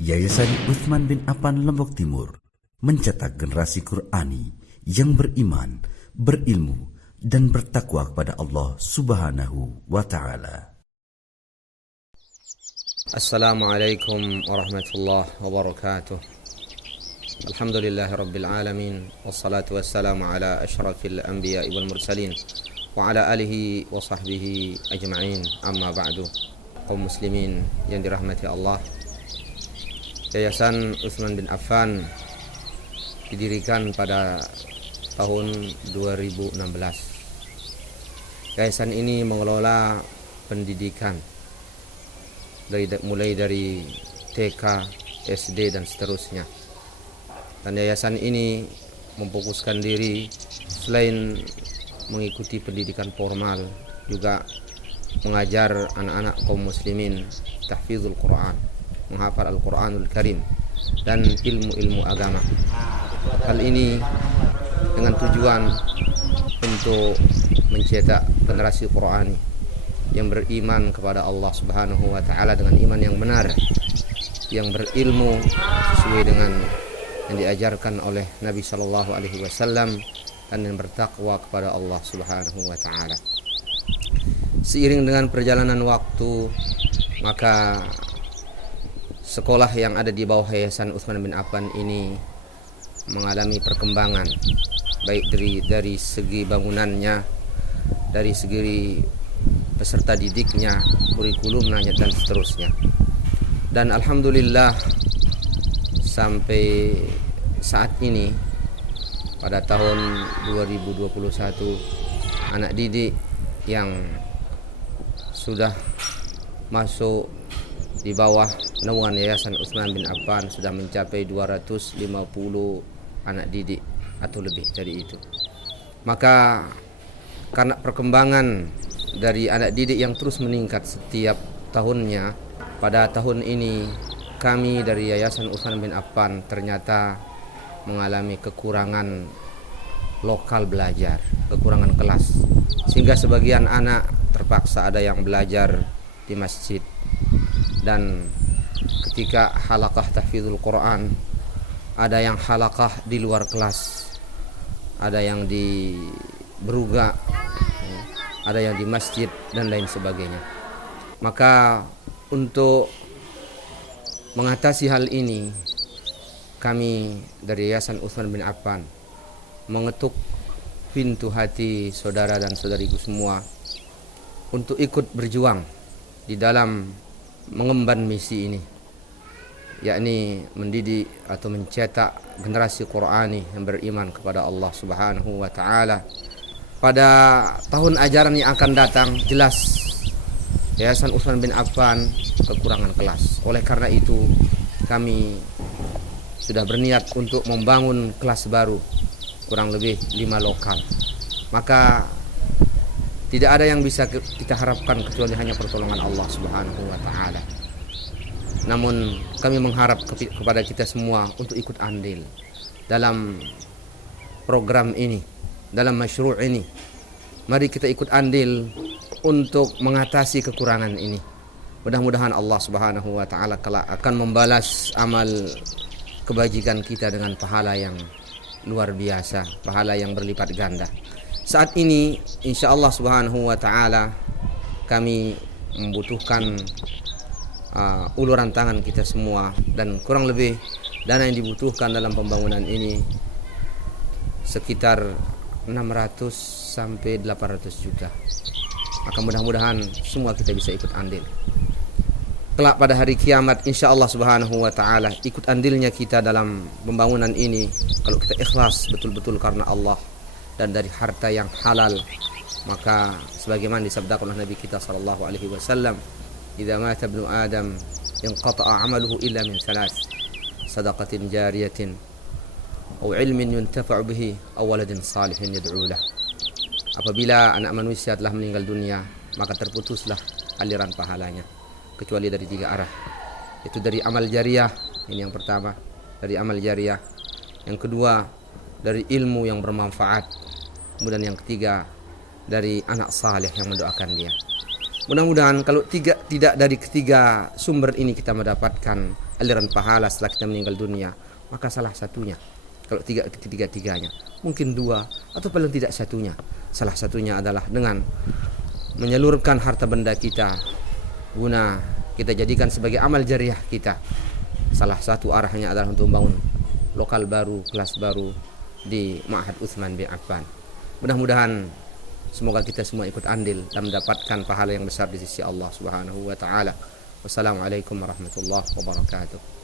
Yayasan Utsman bin Affan Lombok Timur mencetak generasi Qur'ani yang beriman, berilmu, dan bertakwa kepada Allah Subhanahu wa Ta'ala. Assalamualaikum warahmatullahi wabarakatuh. Alhamdulillahi rabbil alamin, wassalatu wassalamu ala asyrafil anbiya'i wal mursalin wa ala alihi wa sahbihi ajma'in. Amma ba'du. Kaum muslimin yang dirahmati Allah, Yayasan Utsman bin Affan didirikan pada tahun 2016. Yayasan ini mengelola pendidikan mulai dari TK, SD, dan seterusnya. Dan yayasan ini memfokuskan diri selain mengikuti pendidikan formal, juga mengajar anak-anak kaum muslimin tahfizul Quran, menghafal Al-Quranul Karim, dan ilmu-ilmu agama. Hal ini dengan tujuan untuk mencetak generasi Qur'ani yang beriman kepada Allah Subhanahu wa Ta'ala dengan iman yang benar, yang berilmu sesuai dengan yang diajarkan oleh Nabi Shallallahu Alaihi Wasallam, dan yang bertakwa kepada Allah Subhanahu wa Ta'ala. Seiring dengan perjalanan waktu, maka sekolah yang ada di bawah Yayasan Utsman bin Affan ini mengalami perkembangan, baik dari segi bangunannya, dari segi peserta didiknya, kurikulumnya, dan seterusnya. Dan alhamdulillah sampai saat ini pada tahun 2021 anak didik yang sudah masuk di bawah naungan Yayasan Utsman bin Affan sudah mencapai 250 anak didik atau lebih dari itu. Maka karena perkembangan dari anak didik yang terus meningkat setiap tahunnya, pada tahun ini kami dari Yayasan Utsman bin Affan ternyata mengalami kekurangan lokal belajar, kekurangan kelas, sehingga sebagian anak terpaksa ada yang belajar di masjid. Dan ketika halaqah tahfizul Quran, ada yang halaqah di luar kelas, ada yang di beruga, ada yang di masjid, dan lain sebagainya. Maka untuk mengatasi hal ini, kami dari Yayasan Utsman bin Affan mengetuk pintu hati saudara dan saudariku semua untuk ikut berjuang di dalam mengemban misi ini, yakni mendidik atau mencetak generasi Qur'ani yang beriman kepada Allah Subhanahu wa Ta'ala. Pada tahun ajaran yang akan datang, jelas Yayasan Utsman bin Affan kekurangan kelas. Oleh karena itu, kami sudah berniat untuk membangun kelas baru, kurang lebih 5 lokal. Maka tidak ada yang bisa kita harapkan kecuali hanya pertolongan Allah Subhanahu wa Ta'ala. Namun kami mengharap kepada kita semua untuk ikut andil dalam program ini, dalam masyru' ini. Mari kita ikut andil untuk mengatasi kekurangan ini. Mudah-mudahan Allah Subhanahu wa Ta'ala kelak akan membalas amal kebajikan kita dengan pahala yang luar biasa, pahala yang berlipat ganda. Saat ini insya Allah Subhanahu wa Ta'ala kami membutuhkan uluran tangan kita semua, dan kurang lebih dana yang dibutuhkan dalam pembangunan ini sekitar 600 sampai 800 juta. Maka mudah-mudahan semua kita bisa ikut andil. Kelak pada hari kiamat insya Allah Subhanahu wa Ta'ala, ikut andilnya kita dalam pembangunan ini, kalau kita ikhlas betul-betul karena Allah dan dari harta yang halal, maka sebagaimana disabdakan oleh Nabi kita sallallahu alaihi wasallam, "Idza mata ibnu Adam inqata'a 'amaluhu illa min thalath, sadaqatin jariyatin aw 'ilmin yuntafa'u bihi aw waladin salihin yad'u lah." Apabila anak manusia telah meninggal dunia, maka terputuslah aliran pahalanya kecuali dari 3 arah. Itu dari amal jariah, ini yang pertama, dari amal jariah. Yang kedua, dari ilmu yang bermanfaat. Kemudian yang ketiga, dari anak saleh yang mendoakan dia. Mudah-mudahan kalau tidak dari ketiga sumber ini kita mendapatkan aliran pahala setelah kita meninggal dunia, maka salah satunya, kalau ketiga-tiganya, mungkin dua atau paling tidak satunya. Salah satunya adalah dengan menyalurkan harta benda kita guna kita jadikan sebagai amal jariah kita. Salah satu arahnya adalah untuk membangun lokal baru, kelas baru di Ma'had Utsman bin Affan. Mudah-mudahan semoga kita semua ikut andil dan mendapatkan pahala yang besar di sisi Allah Subhanahu wa taala. Wassalamualaikum warahmatullahi wabarakatuh.